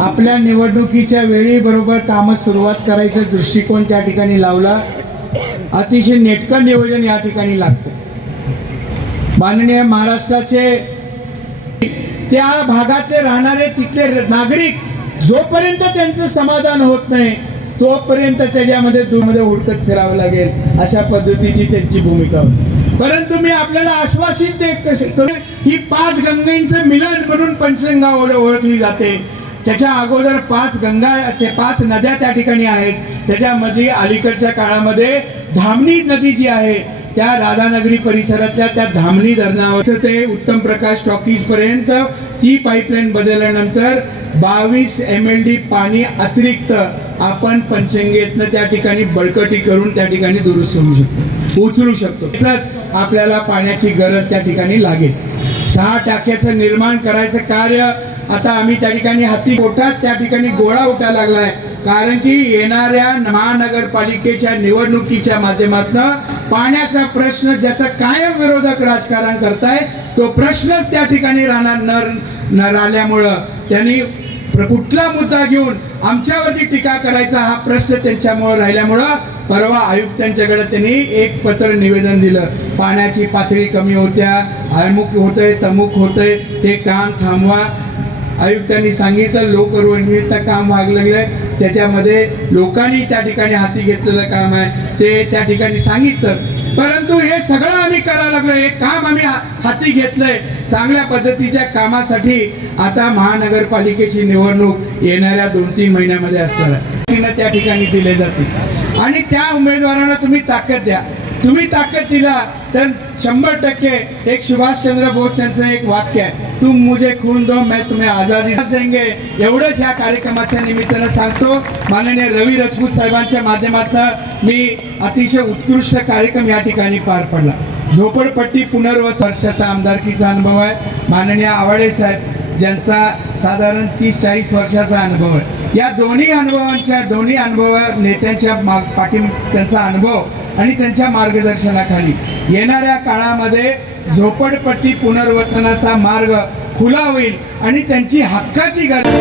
आपल्या निवडणुकीच्या वेळी बरोबर कामं सुरुवात करायचा दृष्टिकोन त्या ठिकाणी लावला. अतिशय नेटकं नियोजन या ठिकाणी लागतं. माननीय महाराष्ट्राचे त्या भागातले राहणारे तिथले नागरिक जोपर्यंत त्यांचं समाधान होत नाही तोपर्यंत त्याच्यामध्ये दुमध्ये हुडकत फिरावं लागेल अशा पद्धतीची त्यांची भूमिका होती. परंतु मी आपल्याला आश्वासित ते कसे करू ही पाच गंगांचं मिलन म्हणून पंचगंगा ओळखली जाते. त्याच्या अगोदर पाच गंगा ते पाच नद्या त्या ठिकाणी आहेत. त्याच्यामध्ये अलीकडच्या काळामध्ये धामणी नदी जी आहे त्या राधानगरी परिसरातल्या त्या धामणी धरणावर ते उत्तम प्रकाश टॉकीज पर्यंत ती पाईपलाईन बदलल्यानंतर बावीस एम एल डी पाणी अतिरिक्त आपण पंचंगेतनं त्या ठिकाणी बळकटी करून त्या ठिकाणी दुरुस्त होऊ शकतो उचलू शकतो. तसंच आपल्याला पाण्याची गरज त्या ठिकाणी लागेल. सहा टाक्याचं निर्माण करायचं कार्य आता आम्ही त्या ठिकाणी हाती पोटात त्या ठिकाणी गोळा उठा लागलाय. कारण की येणाऱ्या महानगरपालिकेच्या निवडणुकीच्या माध्यमातून पाण्याचा प्रश्न ज्याचा कायम विरोधक राजकारण करताय तो प्रश्नच त्या ठिकाणी राहणार न न राहिल्यामुळं त्यांनी कुठला मुद्दा घेऊन आमच्यावरती टीका करायचा हा प्रश्न त्यांच्यामुळं राहिल्यामुळं परवा आयुक्तांच्याकडे त्यांनी एक पत्र निवेदन दिलं. पाण्याची पातळी कमी होत्या अमुक होतंय तमुक होतंय ते काम थांबवा. आयुक्तांनी सांगितलं लोकवर्गणीचं काम व्हायला लागलंय. त्याच्यामध्ये लोकांनी त्या ठिकाणी हाती घेतलेलं काम आहे. ते त्या ठिकाणी सांगितलं. परंतु हे सगळं आम्ही करायला लागलो हे काम आम्ही हाती घेतलंय. चांगल्या पद्धतीच्या कामासाठी आता महानगरपालिकेची निवडणूक येणाऱ्या दोन तीन महिन्यामध्ये असणार आहे. तिनं त्या ठिकाणी दिले जातील. आणि त्या उमेदवारांना तुम्ही ताकद द्या. तुम्ही ताकद दिला तर शंभर टक्के एक सुभाषचंद्र बोस त्यांचं एक वाक्य आहे. तुम मुझे खून दो मैं तुम्हें आजादी देंगे. एवढंच ह्या कार्यक्रमाच्या निमित्तानं सांगतो. माननीय रवी राजपूत साहेबांच्या माध्यमातून मी अतिशय उत्कृष्ट कार्यक्रम या ठिकाणी पार पडला. झोपडपट्टी पुनर्वस वर्षाचा आमदारकीचा अनुभव आहे. माननीय आवाडे साहेब ज्यांचा साधारण तीस चाळीस वर्षाचा अनुभव आहे. या दोन्ही अनुभवांच्या दोन्ही अनुभव नेत्यांच्या माग पाठी त्यांचा अनुभव आणि त्यांच्या मार्गदर्शनाखाली. येणाऱ्या काळामध्ये झोपडपट्टी पुनर्वतनाचा मार्ग खुला होईल आणि त्यांची हक्काची गरज